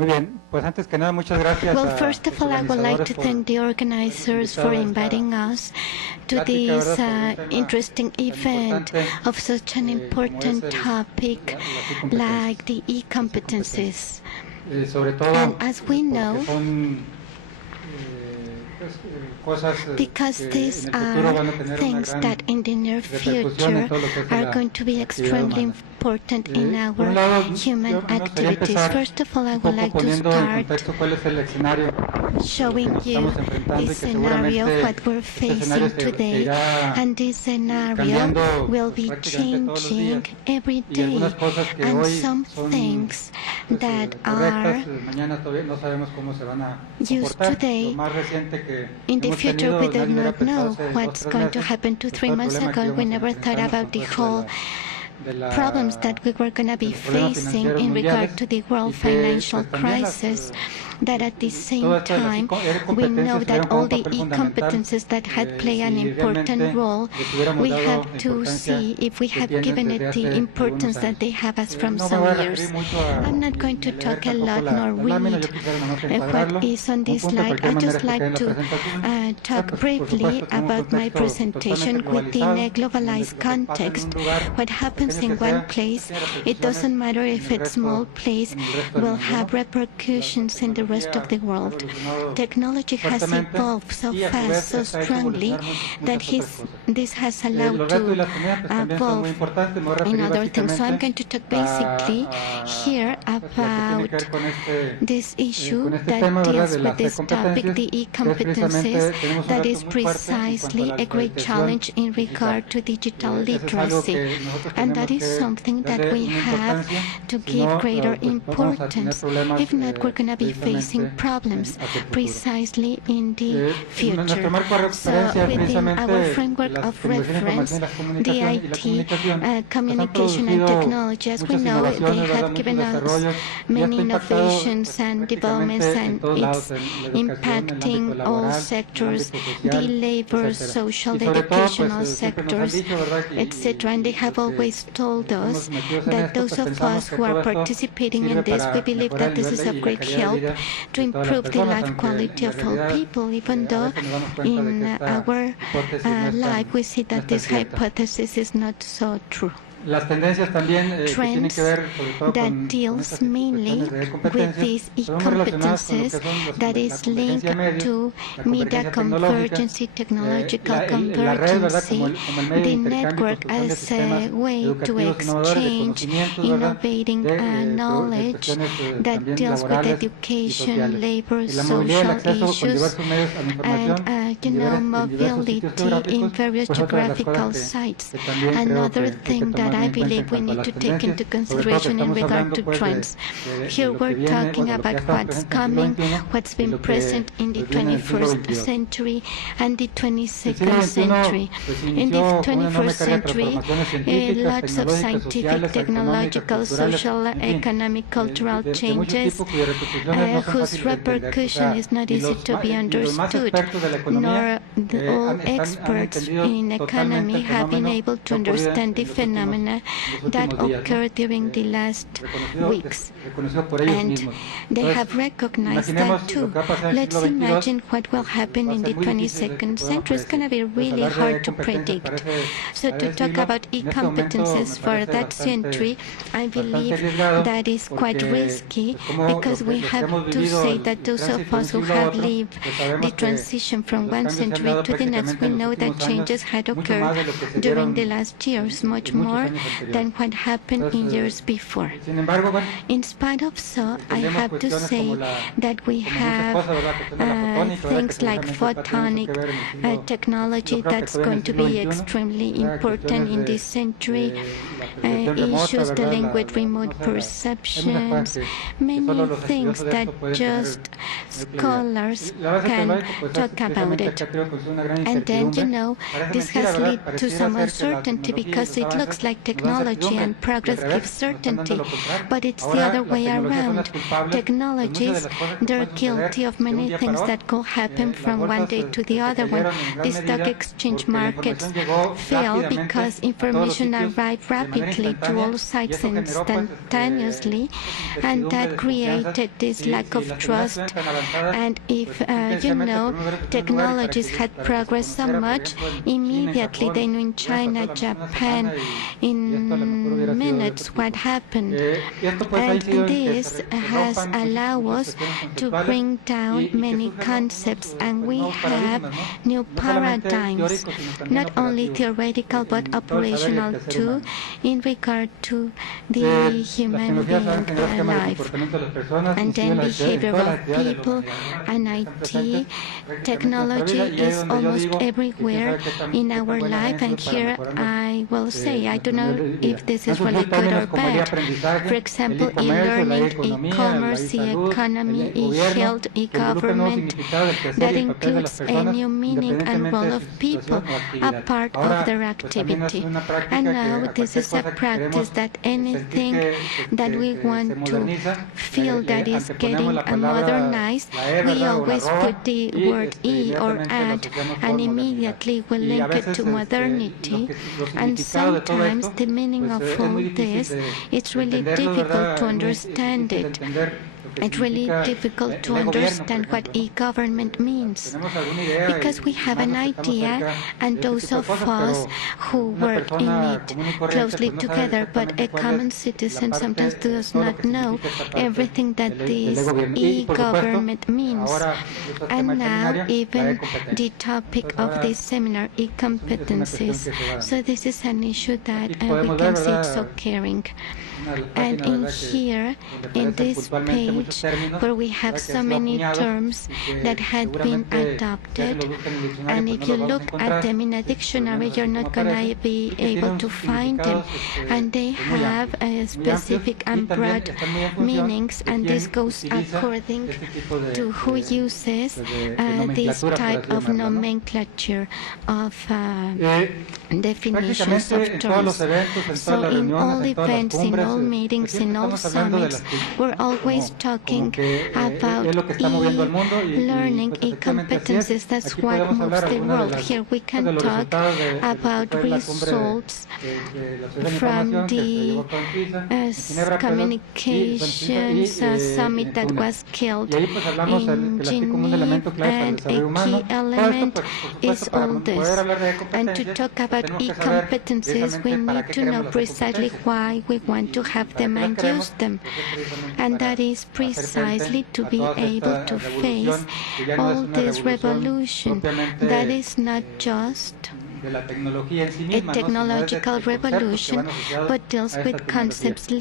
Muy bien, pues antes que nada, muchas gracias Well, a first of los all, I would like to organizadores thank the organizers for inviting us to this interesting event of such an important topic like the e-competencies. And as we know, because these are things that in the near future are going to be extremely important in our human activities. First of all, I would like to start showing you the scenario, what we're facing today, and this scenario will be changing every day, and some things that are used today, in the future we do not know what's going to happen. 2-3 months ago, we never thought about the whole problems that we were going to be facing in regard to the world financial crisis, that at the same time we know that all the e-competencies that had played an important role, we have to see if we have given it the importance that they have as from some years. I'm not going to talk a lot nor read what is on this slide. I just like to talk briefly about my presentation within a globalized context. What happens in one place, it doesn't matter if it's small place, will have repercussions in the rest of the world. Technology has evolved so fast, so strongly, that this has allowed to evolve in other things. So I'm going to talk basically here about this issue that deals with this topic, the e-competencies, that is precisely a great challenge in regard to digital literacy. And that is something that we have to give greater importance. If not, we're going to be facing problems precisely in the future. So within our framework of reference, the IT, communication and technology, as we know, they have given us many innovations and developments, and it's impacting all sectors, the labor, social, educational sectors, etc. And they have always told us that those of us who are participating in this, we believe that this is of great help to improve the life quality of all people, even though in our life we see that this hypothesis is not so true. Trends that deals mainly with these e-competences, that is linked to media convergency, technological convergency, the network as a way to exchange innovating knowledge that deals with education, labor, social issues, and mobility in various geographical sites. Another thing that I believe we need to take into consideration in regard to trends. Here we're talking about what's coming, what's been present in the 21st century and the 22nd century. In the 21st century, lots of scientific, technological, social, economic, cultural changes whose repercussion is not easy to be understood, nor all experts in economy have been able to understand the phenomena that occurred during the last weeks. And they have recognized that too. Let's imagine what will happen in the 22nd century. It's going to be really hard to predict. So to talk about e-competences for that century, I believe that is quite risky, because we have to say that those of us who have lived the transition from one century to the next, we know that changes had occurred during the last years, much more than what happened in years before. In spite of so, I have to say that we have things like photonic technology that's going to be extremely important in this century, issues dealing with remote perceptions, many things that just scholars can talk about it. And then, this has led to some uncertainty, because it looks like technology and progress gives certainty, but it's the other way around. Technologies, they're guilty of many things that could happen from one day to the other one. The stock exchange markets fail because information arrived rapidly to all sites instantaneously, and that created this lack of trust. And if technologies had progressed so much, immediately they knew in China, Japan, in minutes what happened. And this has allowed us to bring down many concepts, and we have new paradigms, not only theoretical but operational too, in regard to the human being life. And then behavior of people and IT. Technology is almost everywhere in our life, and here I will say, I don't know if this is really good or bad. For example, e-learning, e-commerce, e-economy, e-health, e-government, that includes a new meaning and role of people, a part of their activity. And now this is a practice that anything that we want to feel that is getting modernized, we always put the word e or add, and immediately we link it to modernity. And sometimes the meaning of all this, it's really difficult to understand it. It's really difficult to understand what e-government means, because we have an idea, and those of us who work in it closely together, but a common citizen sometimes does not know everything that this e-government means. And now even the topic of this seminar, e-competencies. So this is an issue that we can see it's occurring. And in here, in this page, where we have so many terms that had been adopted, and if you look at them in a dictionary, you're not going to be able to find them. And they have a specific and broad meanings, and this goes according to who uses this type of nomenclature of definitions of terms. So in all events, in all meetings, in all summits, we're always talking about e-learning, e-competencies. That's what moves the world. Here we can talk about results from the communications summit that was held in Geneva, and a key element is all this. And to talk about e-competencies, we need to know precisely why we want to have them and use them. And that is precisely to be able to face all this revolution that is not just a technological revolution, but deals with concepts